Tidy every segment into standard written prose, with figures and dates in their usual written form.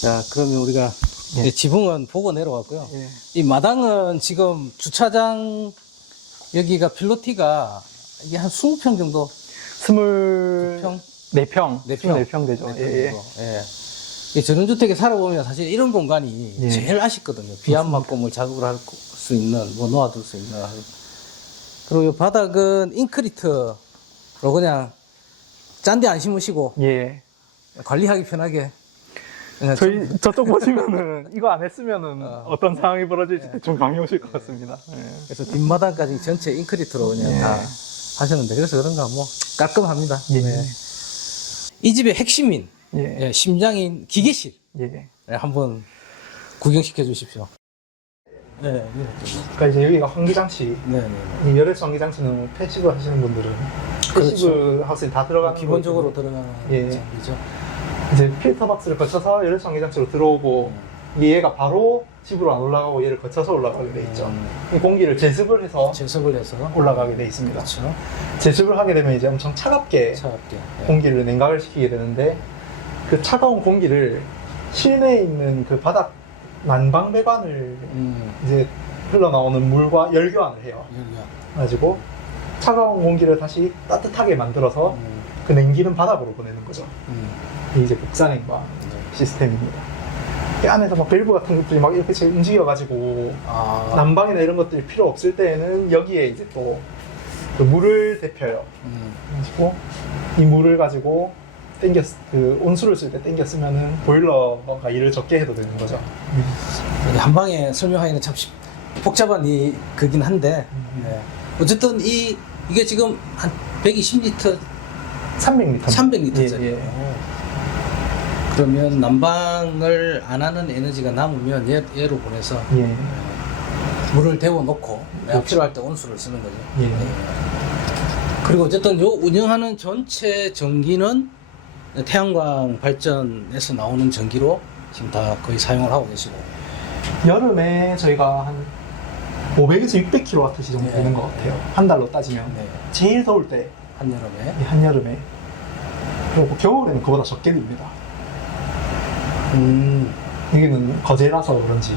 자, 그러면 우리가 예. 이제 지붕은 보고 내려왔고요. 예. 이 마당은 지금 주차장 여기가 필로티가 이게 한 20평 정도? 24평? 4평? 24평 되죠. 네, 예. 정도. 예. 이 전원주택에 살아보면 사실 이런 공간이 예. 제일 아쉽거든요. 비 안 맞고 뭘 작업을 할 수 있는, 뭐 놓아둘 수 있는. 그리고 이 바닥은 인크리트로 그냥 짠데 안 심으시고 예. 관리하기 편하게. 그냥 저쪽 보시면은 이거 안 했으면은 어떤 상황이 벌어질지 대충 감이 오실 것 같습니다. 예. 그래서 뒷마당까지 전체 인크리트로 그냥 예. 다 하셨는데 그래서 그런가 뭐 깔끔합니다. 예. 네. 이 집의 핵심인 예. 예, 심장인 기계실 예. 예, 한번 구경시켜 주십시오. 네, 그러니까 이제 여기가 환기장치. 네, 네. 이 열애수 환기장치는 패시브 하시는 분들은 패시브 하우스에 다 들어가는 기본적으로 거거든요. 들어가는 예. 장비죠. 이제 필터 박스를 거쳐서 열애수 환기장치로 들어오고 얘가 바로 집으로 안 올라가고 얘를 거쳐서 올라가게 돼 있죠. 이 공기를 제습을 해서 제습을 해서 올라가게 돼 있습니다. 그렇죠. 제습을 하게 되면 이제 엄청 차갑게 차갑게. 예. 공기를 냉각을 시키게 되는데 그 차가운 공기를 실내에 있는 그 바닥 난방 배관을 이제 흘러나오는 물과 열교환을 해요. 여기가. 가지고 차가운 공기를 다시 따뜻하게 만들어서 그 냉기는 바닥으로 보내는 거죠. 이게 이제 복사냉방 시스템입니다. 이 안에서 막 밸브 같은 것들이 막 이렇게 움직여가지고 아. 난방이나 이런 것들이 필요 없을 때에는 여기에 이제 또 그 물을 데펴요. 그래가지고 이 물을 가지고 그 온수를 쓸 때 땡겨 쓰면은 보일러가 일을 적게 해도 되는 거죠. 이게 한 방에 설명하기는 참 복잡한 그긴 한데 예. 어쨌든 이게 지금 한 120리터, 300리터. 300리터짜리. 예, 예. 그러면 난방을 안 하는 에너지가 남으면 얘로 보내서 예. 물을 데워 놓고 내가 그렇죠. 필요할 때 온수를 쓰는 거죠. 예. 그리고 어쨌든 요 운영하는 전체 전기는 태양광 발전에서 나오는 전기로 지금 다 거의 사용을 하고 계시고. 여름에 저희가 한 500에서 600kW 정도 예. 되는 것 같아요. 한 달로 따지면. 네. 제일 더울 때, 한여름에. 이 한여름에. 그리고 겨울에는 그보다 적게 듭니다. 여기는 거제라서 그런지.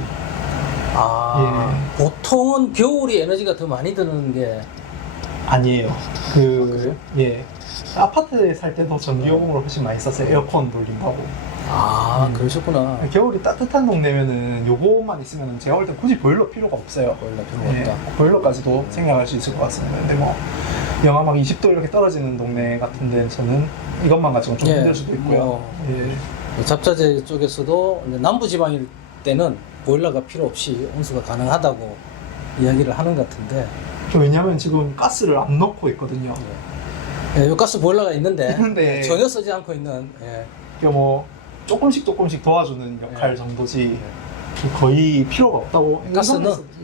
아, 보통은 겨울이 에너지가 더 많이 드는 게. 아니에요. 그래요? 예. 아파트에 살 때도 전기요금을 훨씬 많이 썼어요. 에어컨 돌린다고. 아, 그러셨구나. 겨울이 따뜻한 동네면은 요것만 있으면 제가 볼 때 굳이 보일러 필요가 없어요. 보일러 필요가 예, 없다. 보일러까지도 생략할 수 있을 것 같습니다. 근데 뭐 영하 막 20도 이렇게 떨어지는 동네 같은 데서는 이것만 가지고 좀 예, 힘들 수도 있고요. 뭐, 예. 잡자재 쪽에서도 이제 남부지방일 때는 보일러가 필요 없이 온수가 가능하다고 이야기를 하는 것 같은데. 왜냐하면 지금 가스를 안 넣고 있거든요. 예, 요 가스 보일러가 있는데, 있는데 전혀 쓰지 않고 있는. 예. 이게 뭐 조금씩 도와주는 역할 예. 정도지 거의 필요가 없다고.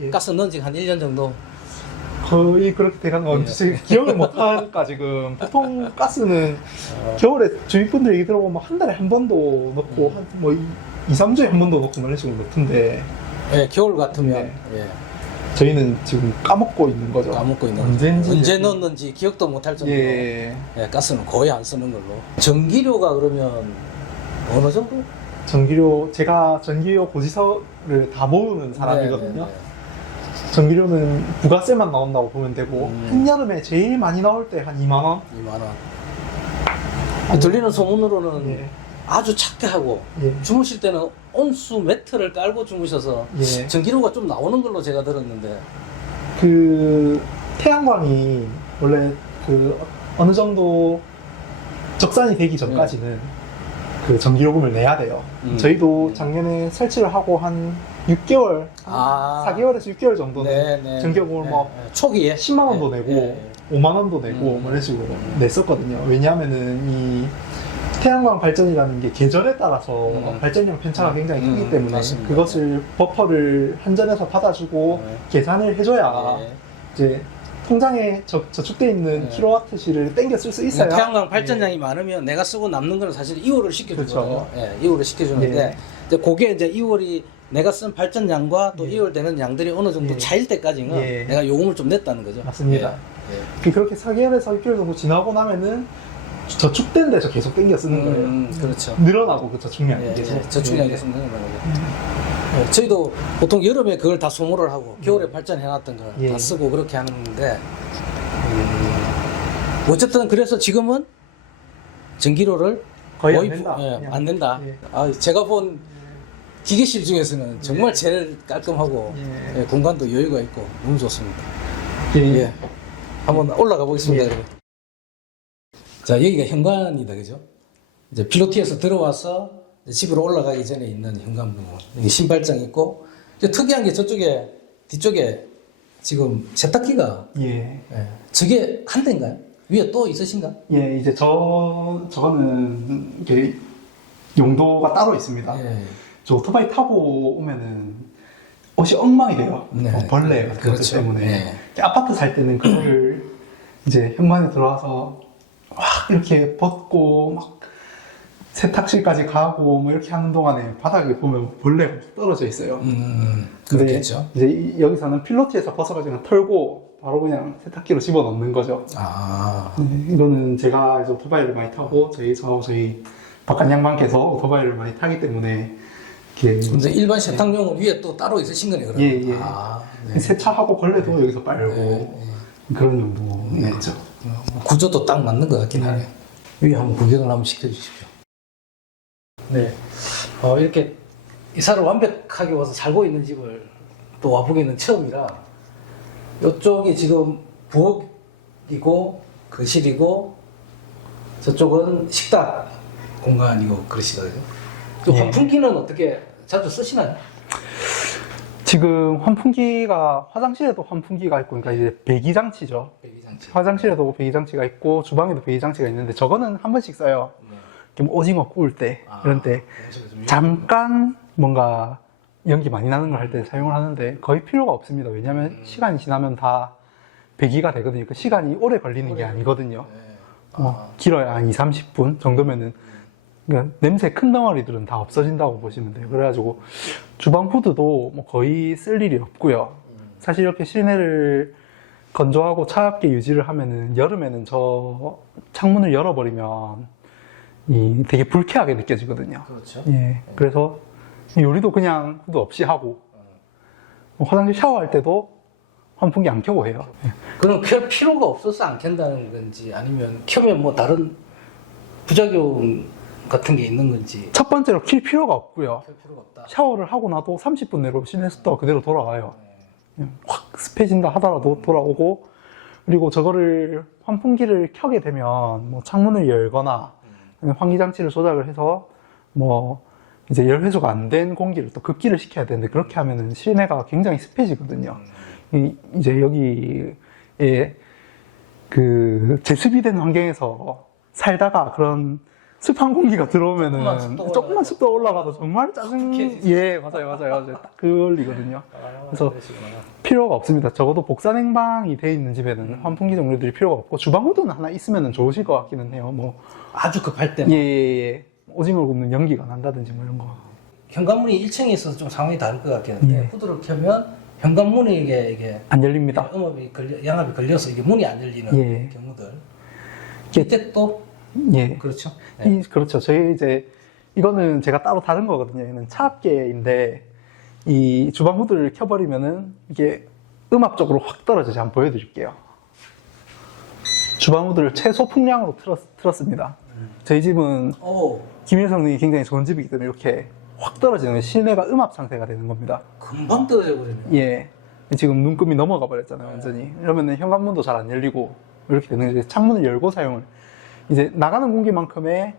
예. 가스 넣은 지 한 1년 정도. 거의 그렇게 돼가는 건 예. 제가 기억을 못하니까 지금 보통 가스는 겨울에 주위 분들 얘기 들어보면 한 달에 한 번도 넣고 한 뭐 2, 3주에 한 번도 넣고 이런 식으로 넣던데 예, 겨울 같으면. 예. 저희는 지금 까먹고 있는 거죠. 까먹고 있는 언젠지 언제 넣었는지 기억도 못할 정도로 예. 예, 가스는 거의 안 쓰는 걸로. 전기료가 그러면 어느 정도? 전기료 제가 전기료 고지서를 다 모으는 사람이거든요. 네, 네, 전기료는 부가세만 나온다고 보면 되고 한여름에 제일 많이 나올 때 한 2만 원. 2만 원. 들리는 소문으로는 예. 아주 작게 하고 예. 주무실 때는 온수 매트를 깔고 주무셔서 예. 전기료가 좀 나오는 걸로 제가 들었는데. 그 태양광이 원래 그 어느 정도 적산이 되기 전까지는 그 전기요금을 내야 돼요. 저희도 작년에 설치를 하고 한 6개월, 아. 4개월에서 6개월 정도는 네, 네. 전기요금을 네, 뭐 네. 초기에 10만 원도 네, 내고 네. 5만 원도 내고 뭐 이런 식으로 냈었거든요. 왜냐하면은 이 태양광 발전이라는 게 계절에 따라서 발전량 편차가 굉장히 크기 때문에 맞습니다. 그것을 버퍼를 한전에서 받아주고 네. 계산을 해줘야 네. 이제 통장에 저축돼 있는 네. 킬로와트시를 땡겨 쓸 수 있어요. 태양광 발전량이 많으면 내가 쓰고 남는 거는 사실 이월을 시켜주거든요. 그렇죠. 예, 이월을 시켜주는데 네. 이제 그게 이제 이월이 내가 쓴 발전량과 또 예. 이월 되는 양들이 어느 정도 예. 차일 때까지는 예. 내가 요금을 좀 냈다는 거죠. 맞습니다. 예. 그렇게 4개월에서 6개월 정도 지나고 나면은 저축된 데서 계속 땡겨 쓰는 거예요. 그렇죠. 늘어나고 그 저축량이 예, 계속. 예, 저축량이 계속 늘어나는 거죠. 예, 저희도 보통 여름에 그걸 다 소모를 하고 겨울에 발전해놨던 걸 다 예. 쓰고 그렇게 하는데 어쨌든 그래서 지금은 전기료를 거의 안 낸다. 예, 그냥. 안 낸다. 예. 아, 제가 본 기계실 중에서는 정말 제일 깔끔하고 예. 예, 공간도 여유가 있고 너무 좋습니다. 예. 예. 한번 올라가 보겠습니다. 여러분. 자, 여기가 현관이다, 그죠? 이제 필로티에서 들어와서 이제 집으로 올라가기 전에 있는 현관부분. 여기 신발장 있고, 이제 특이한 게 저쪽에, 뒤쪽에 지금 세탁기가, 예. 예, 저게 한 대인가요? 위에 또 있으신가? 예, 이제 저거는 이게 용도가 따로 있습니다. 예. 저 오토바이 타고 오면은 옷이 엉망이 돼요. 네. 벌레 같은 그렇죠. 것들 때문에. 네. 아파트 살 때는 그거를 이제 현관에 들어와서 막 이렇게 벗고 막 세탁실까지 가고 뭐 이렇게 하는 동안에 바닥에 보면 벌레가 떨어져 있어요. 그렇겠죠. 근데 이제 여기서는 필로티에서 벗어가지고 그냥 털고 바로 그냥 세탁기로 집어넣는 거죠. 아. 네, 이거는 제가 이제 오토바이를 많이 타고 저희 바깥 양반께서 오토바이를 많이 타기 때문에 이렇게 근데 일반 세탁용은 위에 또 따로 있으신 거네, 그러면? 예, 예. 아, 네. 세차하고 걸레도 여기서 빨고 네, 그런 용도겠죠. 뭐 구조도 딱 맞는 것 같긴 하네요. 위에 한번 구경을 한번 시켜주십시오. 네. 이렇게 이사를 완벽하게 와서 살고 있는 집을 또 와보기는 처음이라 이쪽이 지금 부엌이고 거실이고 저쪽은 식탁 공간이고 그러시거든요. 또 예. 환풍기는 어떻게 자주 쓰시나요? 지금 환풍기가 화장실에도 환풍기가 있고 그러니까 이제 배기장치죠. 배기장치. 화장실에도 배기장치가 있고 주방에도 배기장치가 있는데 저거는 한 번씩 써요. 네. 이렇게 뭐 오징어 구울 때 이런 때 냄새가 좀 잠깐 뭔가 연기 많이 나는 걸 할 때 사용을 하는데 거의 필요가 없습니다. 왜냐하면 시간이 지나면 다 배기가 되거든요. 그 시간이 오래 걸리는 게 아니거든요. 네. 길어야 한 2, 30분 정도면은 그러니까 냄새 큰 덩어리들은 다 없어진다고 보시면 돼요. 그래가지고 주방 후드도 뭐 거의 쓸 일이 없고요. 사실 이렇게 실내를 건조하고 차갑게 유지를 하면은 여름에는 저 창문을 열어버리면 되게 불쾌하게 느껴지거든요. 그렇죠. 예, 그래서 요리도 그냥 후드 없이 하고 화장실 샤워할 때도 환풍기 안 켜고 해요. 그럼 켤 필요가 없어서 안 켠다는 건지 아니면 켜면 뭐 다른 부작용 같은 게 있는 건지 첫 번째로 킬 필요가 없고요. 켤 필요가 없다. 샤워를 하고 나도 30분 내로 실내 습도가 그대로 돌아와요. 그냥 확 습해진다 하더라도 돌아오고, 그리고 저거를 환풍기를 켜게 되면 뭐 창문을 열거나 환기장치를 조작을 해서 뭐 이제 열 회수가 안 된 공기를 또 급기를 시켜야 되는데 그렇게 하면은 실내가 굉장히 습해지거든요. 이제 여기에 그 제습이 된 환경에서 살다가 그런 습한 공기가 들어오면은 조금만 습도가 올라가도 정말 짜증. 예, 맞아요. 딱 그걸리거든요. 그래서 필요가 없습니다. 적어도 복사 냉방이 돼 있는 집에는 환풍기 종류들이 필요가 없고 주방 후드는 하나 있으면 좋으실 것 같기는 해요. 뭐 아주 급할 때 예. 오징어 굽는 연기가 난다든지 뭐 이런 거. 현관문이 1층에 있어서 좀 상황이 다를 것 같긴 한데 예. 후드를 켜면 현관문이 이게 안 열립니다. 양압이 걸려서 이게 문이 안 열리는 예. 경우들. 예. 이때 또 예. 그렇죠. 네. 그렇죠. 저희 이제 이거는 제가 따로 다른 거거든요. 얘는 차갑계인데 이 주방 후드를 켜버리면은 이게 음압적으로 확 떨어지지. 한번 보여드릴게요. 주방 후드를 최소 풍량으로 틀었습니다. 저희 집은 오, 기밀 성능이 굉장히 좋은 집이기 때문에 이렇게 확 떨어지는 실내가 음압 상태가 되는 겁니다. 금방 떨어져 버리네요. 예. 지금 눈금이 넘어가 버렸잖아요, 완전히. 이러면은 현관문도 잘 안 열리고 이렇게 되는 거죠. 창문을 열고 사용을. 이제 나가는 공기만큼의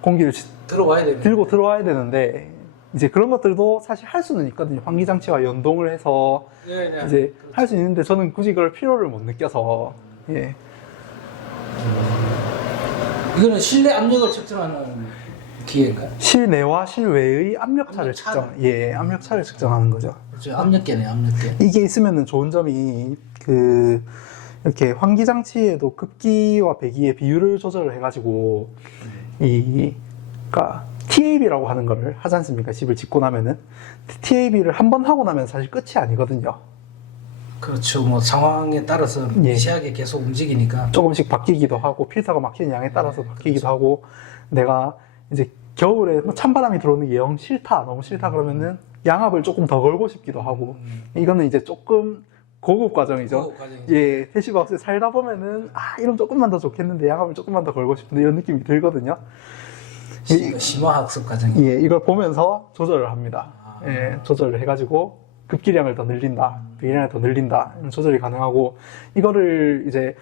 공기를 들어와야 되네. 들고 들어와야 되는데 이제 그런 것들도 사실 할 수는 있거든요. 환기장치와 연동을 해서 네. 이제 할 수 있는데 저는 굳이 그걸 필요를 못 느껴서 예. 이거는 실내 압력을 측정하는 기계인가요? 실내와 실외의 압력차를 측정, 예, 압력차를 측정하는 거죠. 그렇죠. 압력계네, 압력계. 이게 있으면은 좋은 점이 이렇게 환기장치에도 급기와 배기의 비율을 조절을 해가지고 그러니까 TAB라고 하는 거를 하지 않습니까? 집을 짓고 나면은 TAB를 한 번 하고 나면 사실 끝이 아니거든요. 그렇죠. 뭐 상황에 따라서 예. 미세하게 계속 움직이니까. 조금씩 바뀌기도 하고 필터가 막히는 양에 따라서 바뀌기도 하고 내가 이제 겨울에 뭐 찬바람이 들어오는 게 영 싫다 너무 싫다 그러면은 양압을 조금 더 걸고 싶기도 하고 이거는 이제 조금 고급 과정이죠. 고급 과정이죠. 예, 패시브하우스에 살다 보면은 이러면 조금만 더 좋겠는데 양압을 조금만 더 걸고 싶은데 이런 느낌이 들거든요. 심화 학습 과정이. 예, 이걸 보면서 조절을 합니다. 예, 조절을 해가지고 급기량을 더 늘린다, 배기량을 더 늘린다 이런 조절이 가능하고 이거를 이제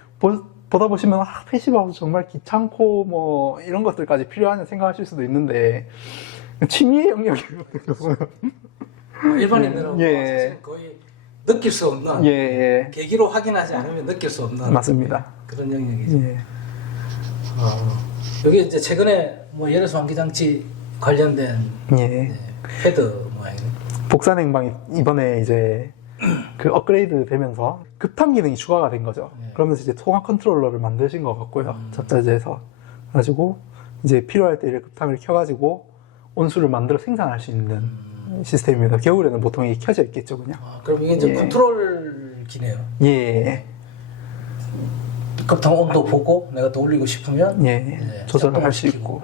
보다 보시면 패시브하우스 정말 귀찮고 뭐 이런 것들까지 필요하냐 생각하실 수도 있는데 취미의 영역이거든요. 일반인들은 예. 사실 거의 느낄 수 없는 예, 계기로 확인하지 않으면 느낄 수 없는 맞습니다. 그런 영역이죠. 예, 여기 이제 최근에 뭐 열애수 환기장치 관련된 예. 패드 모양. 복사 냉방이 이번에 이제 그 업그레이드 되면서 급탕 기능이 추가가 된 거죠. 예. 그러면서 이제 통합 컨트롤러를 만드신 것 같고요. 잡자재에서. 그래가지고 이제 필요할 때 이렇게 급탕을 켜가지고 온수를 만들어 생산할 수 있는 시스템입니다. 겨울에는 보통 이게 켜져 있겠죠, 그냥. 그럼 이게 이제 예. 컨트롤 기네요. 예, 급탕 온도 보고 내가 더 올리고 싶으면 예, 조절을 할 수 있고.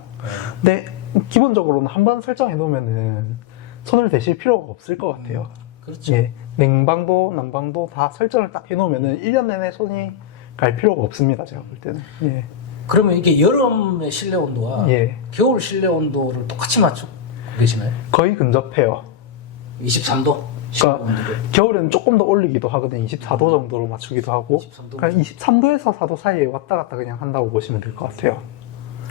네. 근데 기본적으로는 한번 설정해 놓으면은 손을 대실 필요가 없을 것 같아요. 그렇죠. 예, 냉방도 난방도 다 설정을 딱 해놓으면은 1년 내내 손이 갈 필요가 없습니다. 제가 볼 때는. 예, 그러면 이게 여름의 실내 온도와 예. 겨울 실내 온도를 똑같이 맞추고 계시나요? 거의 근접해요. 23도 실내 그러니까 온도를. 겨울에는 조금 더 올리기도 하거든요. 24도 정도로 맞추기도 하고. 23도. 그러니까 23도에서 4도 사이에 왔다 갔다 그냥 한다고 보시면 될 것 같아요.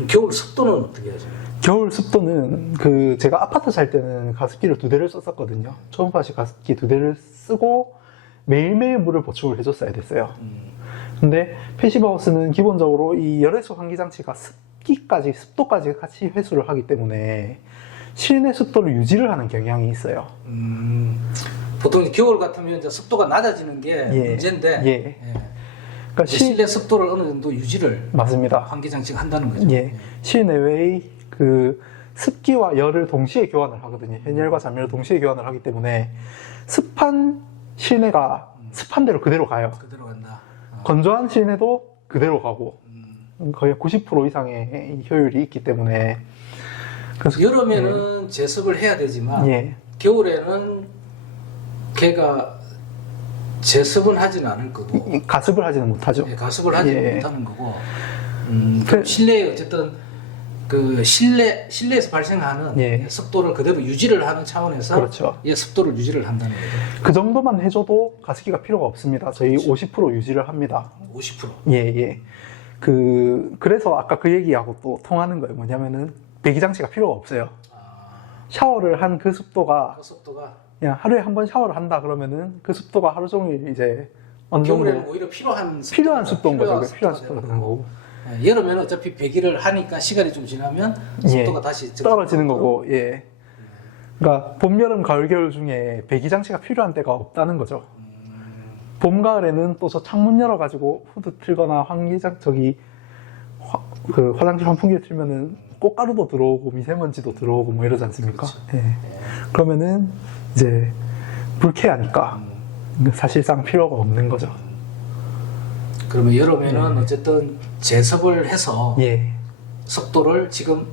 겨울 습도는 어떻게 하죠? 겨울 습도는 제가 아파트 살 때는 가습기를 2대를 썼었거든요. 초음파식 가습기 2대를 쓰고 매일매일 물을 보충을 해줬어야 됐어요. 근데 패시브하우스는 기본적으로 이 열애수 환기장치가 습도까지 같이 회수를 하기 때문에 실내 습도를 유지를 하는 경향이 있어요. 보통 이제 겨울 같으면 이제 습도가 낮아지는 게 예. 문제인데 예. 그러니까 실내 습도를 어느 정도 유지를 맞습니다. 환기장치가 한다는 거죠. 예. 실내외의 습기와 열을 동시에 교환을 하거든요. 현열과 잔열을 동시에 교환을 하기 때문에 습한 실내가 습한 대로 그대로 가요. 그대로 간다. 건조한 실내도 그대로 가고 거의 90% 이상의 효율이 있기 때문에 그래서 여름에는 제습을 해야 되지만 예. 겨울에는 걔가 제습은 하진 않을 거고 가습을 하지는 못하죠. 예, 가습을 하지 예. 못하는 거고 그- 실내에 어쨌든 그 실내에서 발생하는 예. 습도를 그대로 유지를 하는 차원에서 그렇죠. 예, 습도를 유지를 한다는 거죠. 그 정도만 해줘도 가습기가 필요가 없습니다. 저희 50% 유지를 합니다. 50%. 예, 예. 그래서 아까 그 얘기하고 또 통하는 거예요. 뭐냐면은 배기장치가 필요가 없어요. 샤워를 한 그 습도가 그 습도가 그냥 하루에 한 번 샤워를 한다 그러면은 그 습도가 하루 종일 이제 어느 정도 겨울에는 오히려 필요한 습도인 거죠. 필요한 습도가 되는 거고. 예, 여름에는 어차피 배기를 하니까 시간이 좀 지나면 습도가 예. 다시 떨어지는 거고, 예. 그러니까 봄, 여름, 가을, 겨울 중에 배기장치가 필요한 때가 없다는 거죠. 봄, 가을에는 또 저 창문 열어가지고 후드 틀거나 화장실 환풍기를 틀면은 꽃가루도 들어오고 미세먼지도 들어오고 뭐 이러지 않습니까? 예. 그러면은 이제 불쾌하니까 사실상 필요가 없는 거죠. 그러면 여름에는 어쨌든 제습을 해서 예. 습도를 지금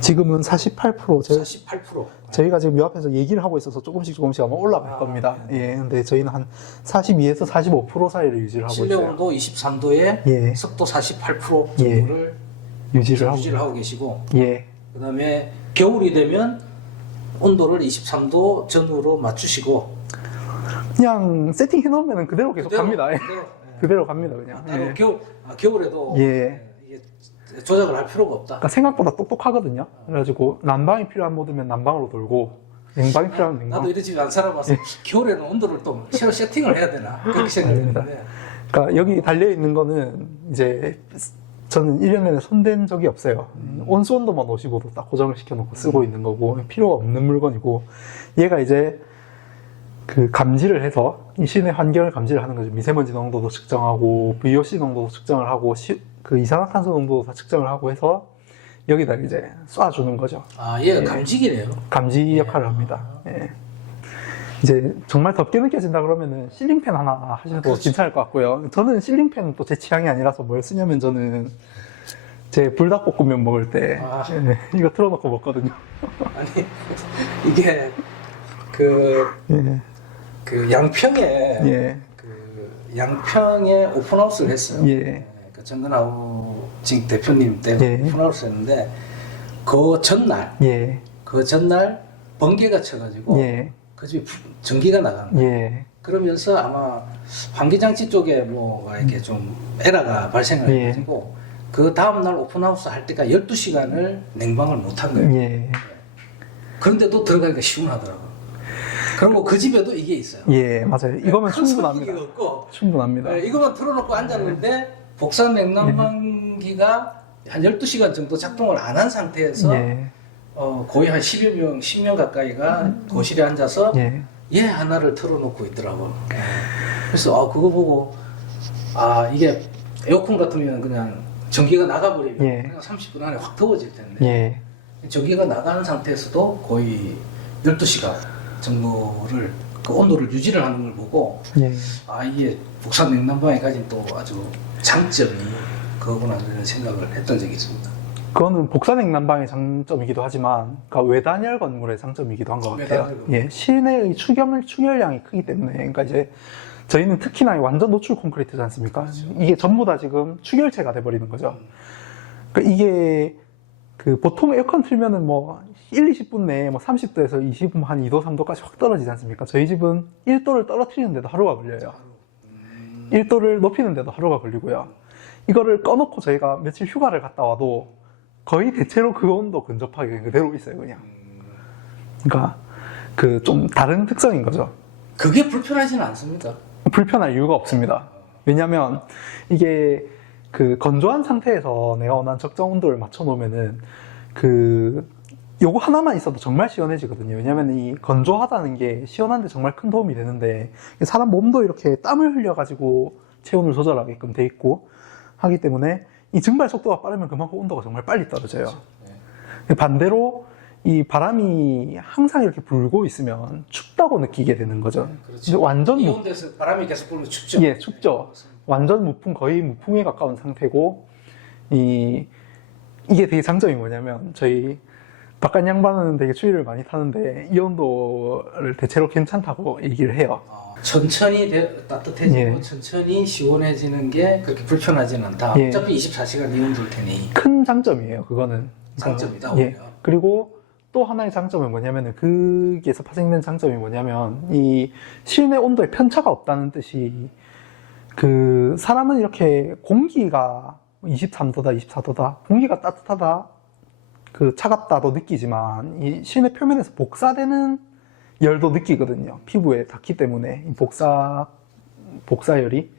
지금은 48%. 48%. 저희가 지금 요 앞에서 얘기를 하고 있어서 조금씩 아마 올라갈 겁니다. 예. 근데 저희는 한 42에서 45% 사이를 유지를 하고 실내 있어요. 온도 23도에 예. 습도 48% 예. 정도를 유지를 유지를 하고. 하고 계시고 예. 그다음에 겨울이 되면 온도를 23도 전후로 맞추시고 그냥 세팅해 놓으면 그대로 계속 갑니다. 예. 그대로 갑니다, 그냥. 따로 예. 겨울에도 예. 이게 조작을 할 필요가 없다. 그러니까 생각보다 똑똑하거든요. 그래가지고 난방이 필요한 모드면 난방으로 돌고 냉방이 필요한 냉방. 나도 이런 집에 안 살아봐서 겨울에는 온도를 또 새로 세팅을 해야 되나 그렇게 생각했는데 그러니까 여기 달려 있는 거는 이제 저는 1년 내내 손댄 적이 없어요. 온수 온도만 55도 딱 고정을 시켜놓고 쓰고 있는 거고 필요가 없는 물건이고 얘가 이제 감지를 해서 이 실내 환경을 감지를 하는 거죠. 미세먼지 농도도 측정하고 VOC 농도도 측정을 하고 이산화탄소 농도도 다 측정을 하고 해서 여기다 이제 쏴주는 거죠. 아, 얘가 감지기네요. 감지 역할을 합니다. 예. 이제 정말 덥게 느껴진다 그러면은 실링팬 하나 하시는 것도 괜찮을 것 같고요. 저는 실링팬은 또 제 취향이 아니라서 뭘 쓰냐면 저는 제 불닭볶음면 먹을 때 예, 이거 틀어놓고 먹거든요. 아니 이게 그, 예, 그 양평에 예, 그 양평에 오픈하우스를 했어요. 예, 그 정근하우징 대표님 때문에 예. 오픈하우스 했는데 그 전날 예, 번개가 쳐가지고 예, 그 집에 전기가 나간 거예요. 예, 그러면서 아마 환기장치 쪽에 뭐가 이렇게 좀 에러가 발생을 예. 해가지고 그 다음날 오픈하우스 할 때까지 12시간을 냉방을 못 한 거예요. 예, 그런데도 들어가니까 시원하더라고요. 그리고 그 집에도 이게 있어요. 예, 맞아요. 이거면 큰 충분합니다. 선풍기가 없고 충분합니다. 이거만 틀어놓고 앉았는데 복산 냉난방기가 한 12시간 정도 작동을 안 한 상태에서 예, 거의 한 10여 명, 10명 가까이가 거실에 앉아서 예, 얘 하나를 틀어놓고 있더라고요. 그래서 그거 보고 이게 에어컨 같으면 그냥 전기가 나가버리면 예. 그냥 30분 안에 확 더워질 텐데 예, 전기가 나가는 상태에서도 거의 12시간 정도를 그 온도를 유지를 하는 걸 보고 예. 이게 국산 냉난방에 가진 또 아주 장점이 그거구나 이런 생각을 했던 적이 있습니다. 그거는 복사냉난방의 장점이기도 하지만, 그러니까 외단열 건물의 장점이기도 한 것 같아요. 외단열 건물. 예, 실내의 출결량이 크기 때문에, 그러니까 이제 저희는 특히나 완전 노출 콘크리트지 않습니까? 이게 전부 다 지금 축열체가 돼버리는 거죠. 그러니까 이게 그 보통 에어컨 틀면은 뭐 1, 20분 내에 뭐 30도에서 20분 한 2도, 3도까지 확 떨어지지 않습니까? 저희 집은 1도를 떨어뜨리는데도 하루가 걸려요. 1도를 높이는데도 하루가 걸리고요. 이거를 꺼놓고 저희가 며칠 휴가를 갔다 와도 거의 대체로 그 온도 근접하게 그대로 있어요, 그냥. 그러니까 그 좀 다른 특성인 거죠. 그게 불편하지는 않습니까? 불편할 이유가 없습니다. 왜냐면 이게 그 건조한 상태에서 내가 원하는 적정 온도를 맞춰 놓으면은 요거 하나만 있어도 정말 시원해지거든요. 왜냐면 이 건조하다는 게 시원한데 정말 큰 도움이 되는데 사람 몸도 이렇게 땀을 흘려가지고 체온을 조절하게끔 돼 있고 하기 때문에 이 증발 속도가 빠르면 그만큼 온도가 정말 빨리 떨어져요. 반대로 이 바람이 항상 이렇게 불고 있으면 춥다고 느끼게 되는 거죠. 그렇죠. 완전 이 온도에서 바람이 계속 불면 춥죠. 예, 춥죠. 완전 무풍, 거의 무풍에 가까운 상태고, 이게 되게 장점이 뭐냐면, 저희 바깥 양반은 되게 추위를 많이 타는데, 이 온도를 대체로 괜찮다고 얘기를 해요. 천천히 따뜻해지고, 예. 천천히 시원해지는 게 그렇게 불편하지는 않다. 예. 어차피 24시간 이 온도일 테니. 큰 장점이에요, 그거는. 장점이다, 예. 오히려. 그리고 또 하나의 장점은 뭐냐면은, 거기에서 파생된 장점이 뭐냐면, 이 실내 온도에 편차가 없다는 뜻이, 사람은 이렇게 공기가 23도다, 24도다, 공기가 따뜻하다, 차갑다도 느끼지만, 이 실내 표면에서 복사되는 열도 느끼거든요. 피부에 닿기 때문에, 이 복사열이.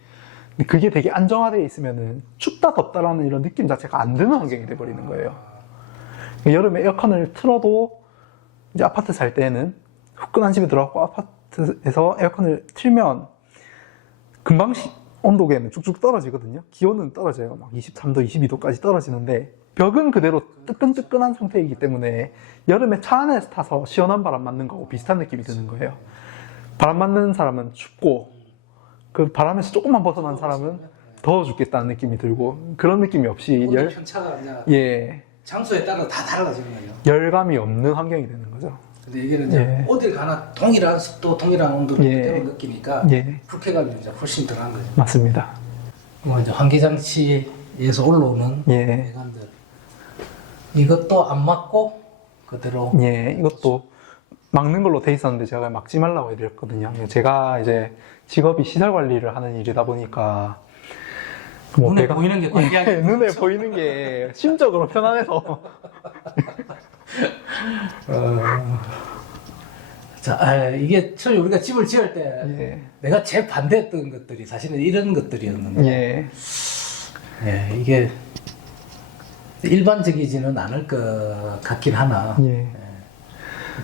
근데 그게 되게 안정화되어 있으면은 춥다, 덥다라는 이런 느낌 자체가 안 드는 환경이 돼버리는 거예요. 여름에 에어컨을 틀어도, 이제 아파트 살 때는 후끈한 집에 들어가고 아파트에서 에어컨을 틀면, 금방 온도계는 쭉쭉 떨어지거든요. 기온은 떨어져요. 막 23도, 22도까지 떨어지는데 벽은 그대로 뜨끈뜨끈한 상태이기 때문에 여름에 차 안에서 타서 시원한 바람 맞는 거하고 비슷한 느낌이 드는 거예요. 바람 맞는 사람은 춥고 그 바람에서 조금만 벗어난 사람은 더워 죽겠다는 느낌이 들고 그런 느낌이 없이 온도 편차가 그냥 예, 장소에 따라 다 달라지는 거예요. 열감이 없는 환경이 되는 거죠. 근데 이게는 이제 예. 어딜 가나 동일한 습도, 동일한 온도를 예. 그대로 느끼니까 예, 불쾌감이 이제 훨씬 덜한 거죠. 맞습니다. 뭐 이제 환기장치에서 올라오는 예, 배관들 이것도 안 막고 그대로 예, 이것도 막는 걸로 돼 있었는데 제가 막지 말라고 해드렸거든요. 제가 이제 직업이 시설 관리를 하는 일이다 보니까 눈에 보이는 게 관리하기 예, 눈에 보이는 게 심적으로 편안해서 자, 이게 처음에 우리가 집을 지을 때 예, 내가 제일 반대했던 것들이 사실은 이런 것들이었는데 예, 이게 일반적이지는 않을 것 같긴 하나 예,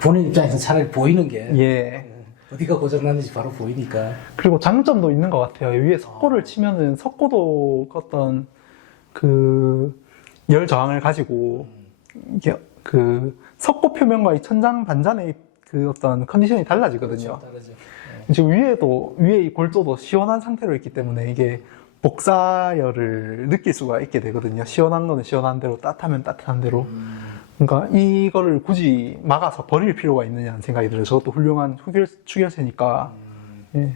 본인 입장에서 차라리 보이는 게 예. 어디가 고장났는지 바로 보이니까 그리고 장점도 있는 것 같아요. 위에 석고를 치면은 석고도 어떤 열 저항을 가지고 이게 석고 표면과 이 천장 반잔의 그 어떤 컨디션이 달라지거든요. 다르죠. 지금 위에 이 골조도 시원한 상태로 있기 때문에 이게 복사열을 느낄 수가 있게 되거든요. 시원한 거는 시원한 대로, 따뜻하면 따뜻한 대로. 그러니까 이거를 굳이 막아서 버릴 필요가 있느냐는 생각이 들어요. 저것도 훌륭한 추결체니까. 예.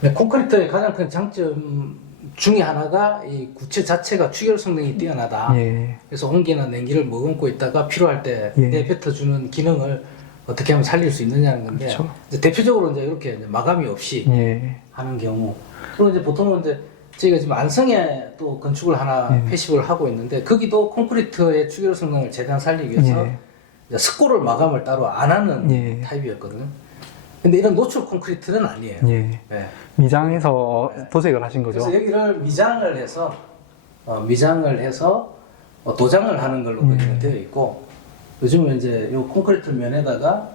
네, 콘크리트의 가장 큰 장점 중에 하나가 이 구체 자체가 추결 성능이 뛰어나다. 예. 그래서 온기나 냉기를 머금고 있다가 필요할 때 예. 내뱉어주는 기능을 어떻게 하면 살릴 수 있느냐는 건데, 그렇죠. 이제 대표적으로 이제 이렇게 이제 마감이 없이 예. 하는 경우, 그리고 이제 보통은 이제 저희가 지금 안성에 또 건축을 하나 예. 폐식을 하고 있는데, 거기도 콘크리트의 추결 성능을 최대한 살리기 위해서 예. 이제 스코를 마감을 따로 안 하는 예. 타입이었거든요. 근데 이런 노출 콘크리트는 아니에요. 예. 네. 미장해서 도색을 하신 거죠. 그래서 여기를 미장을 해서 도장을 하는 걸로 되어 있고, 요즘은 이제 요 콘크리트 면에다가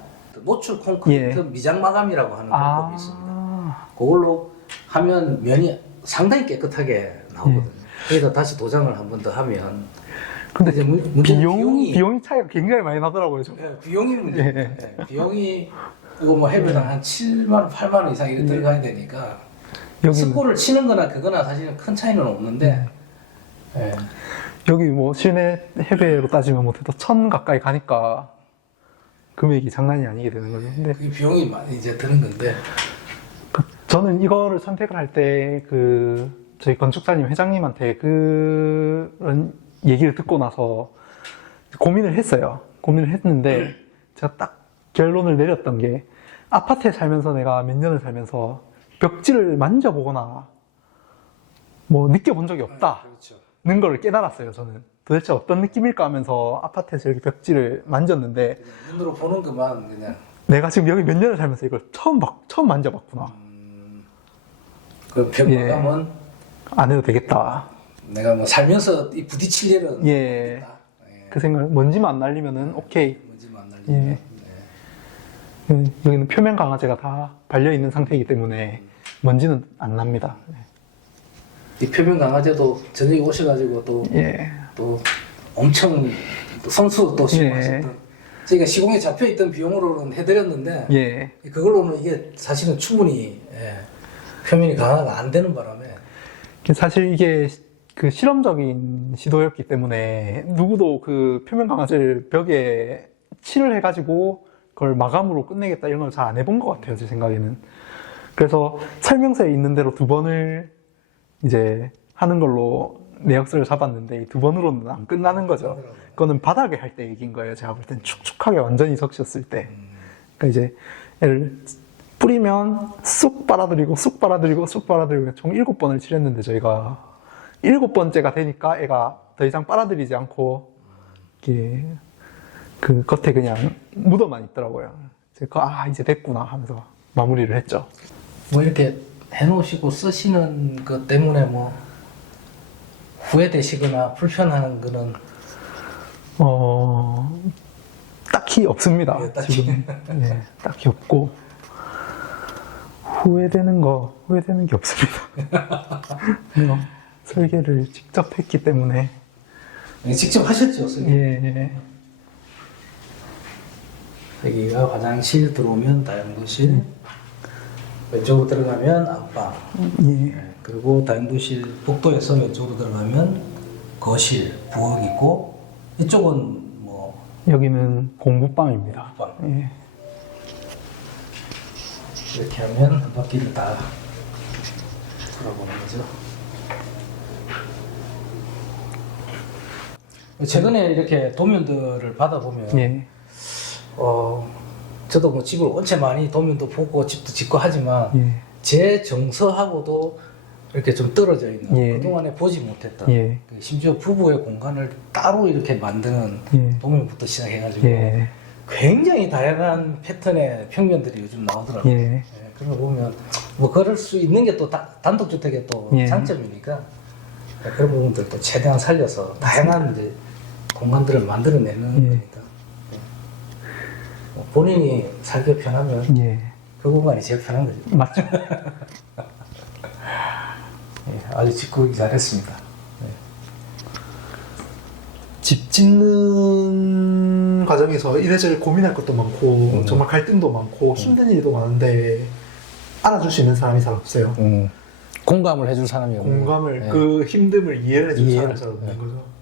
노출 콘크리트 미장 마감이라고 하는 방법이 있습니다. 그걸로 하면 면이 상당히 깨끗하게 나오거든요. 여기다 다시 도장을 한 번 더 하면, 근데 이제 문제는 비용이 차이가 굉장히 많이 나더라고요. 네, 비용이 문제입니다. 네, 비용이 이거 뭐 해배당 한 7만 원, 8만 원 이상 이렇게 들어가야 되니까, 스코를 치는 거나 그거나 사실은 큰 차이는 없는데, 예. 여기 뭐 실내 해배로 따지면 못해도 1,000 가까이 가니까 금액이 장난이 아니게 되는 거죠. 근데 그게 비용이 많이 이제 드는 건데, 저는 이거를 선택을 할 때 저희 건축사님 회장님한테 그런 얘기를 듣고 나서 고민을 했어요. 고민을 했는데 제가 딱 결론을 내렸던 게, 아파트에 살면서 내가 몇 년을 살면서 벽지를 만져보거나 뭐 느껴본 적이 없다는 그렇죠. 걸 깨달았어요. 저는 도대체 어떤 느낌일까 하면서 아파트에서 이렇게 벽지를 만졌는데, 눈으로 보는 것만 그냥. 내가 지금 여기 몇 년을 살면서 이걸 처음 만져봤구나. 그 벽마감은 안 해도 되겠다. 내가 뭐 살면서 이 부딪힐 일은 예. 없겠다. 예. 그 생각, 먼지만 안 날리면은 오케이. 먼지만 안 날리면. 예. 여기는 표면 강화제가 다 발려있는 상태이기 때문에 먼지는 안 납니다. 이 표면 강화제도 저녁에 오셔가지고 또 엄청 선수 또 시공하셨던, 저희가 시공에 잡혀있던 비용으로는 해드렸는데, 예. 그걸로는 이게 사실은 충분히 표면이 강화가 안 되는 바람에, 사실 이게 그 실험적인 시도였기 때문에 누구도 그 표면 강화제를 벽에 칠을 해가지고 그걸 마감으로 끝내겠다 이런 걸 잘 안 해본 것 같아요, 제 생각에는. 그래서 설명서에 있는 대로 2번을 이제 하는 걸로 내역서를 잡았는데, 이 2번으로는 안 끝나는 거죠. 그거는 바닥에 할 때 얘기인 거예요. 제가 볼 땐 축축하게 완전히 적셨을 때. 그러니까 이제 얘를 뿌리면 쑥 빨아들이고 쑥 빨아들이고 쑥 빨아들이고 총 7번을 칠했는데, 저희가 7번째가 되니까 애가 더 이상 빨아들이지 않고 이게 그 겉에 그냥 묻어만 있더라고요. 제가 이제 됐구나 하면서 마무리를 했죠. 뭐 이렇게 해놓으시고 쓰시는 것 때문에 뭐 후회되시거나 불편한 거는 딱히 없습니다. 예, 딱히. 지금 딱히 없고 후회되는 게 없습니다. 설계를 직접 했기 때문에. 직접 하셨죠, 선생님? 예. 여기가 화장실 들어오면 다용도실, 왼쪽으로 들어가면 안방, 그리고 다용도실 복도에서 왼쪽으로 들어가면 거실, 부엌 있고, 이쪽은 뭐 여기는 공부방입니다. 공부방. 예. 이렇게 하면 한 바퀴를 다 돌아보는 거죠. 최근에 이렇게 도면들을 받아보면, 예. 저도 뭐 집을 원체 많이 도면도 보고 집도 짓고 하지만, 예. 제 정서하고도 이렇게 좀 떨어져 있는, 예. 그동안에 보지 못했던, 예. 심지어 부부의 공간을 따로 이렇게 만드는 예. 도면부터 시작해가지고, 예. 굉장히 다양한 패턴의 평면들이 요즘 나오더라고요. 예. 그런 거 보면 뭐 그럴 수 있는 게 또 단독주택의 또 예. 장점이니까, 그런 부분들도 최대한 살려서 다양한 이제 공간들을 만들어내는 예. 거니까, 본인이 살기 편하면 예. 그 공간이 제일 편한 거죠. 맞죠. 아주 짓고 잘했습니다. 집 짓는 과정에서 이래저래 고민할 것도 많고 정말 갈등도 많고 힘든 일도 많은데 알아줄 수 있는 사람이 잘 없어요. 공감을 해줄 사람이 없는 공감을 거예요. 그 힘듦을 이해를 해줄 이해를- 사람이 잘 없는 거죠.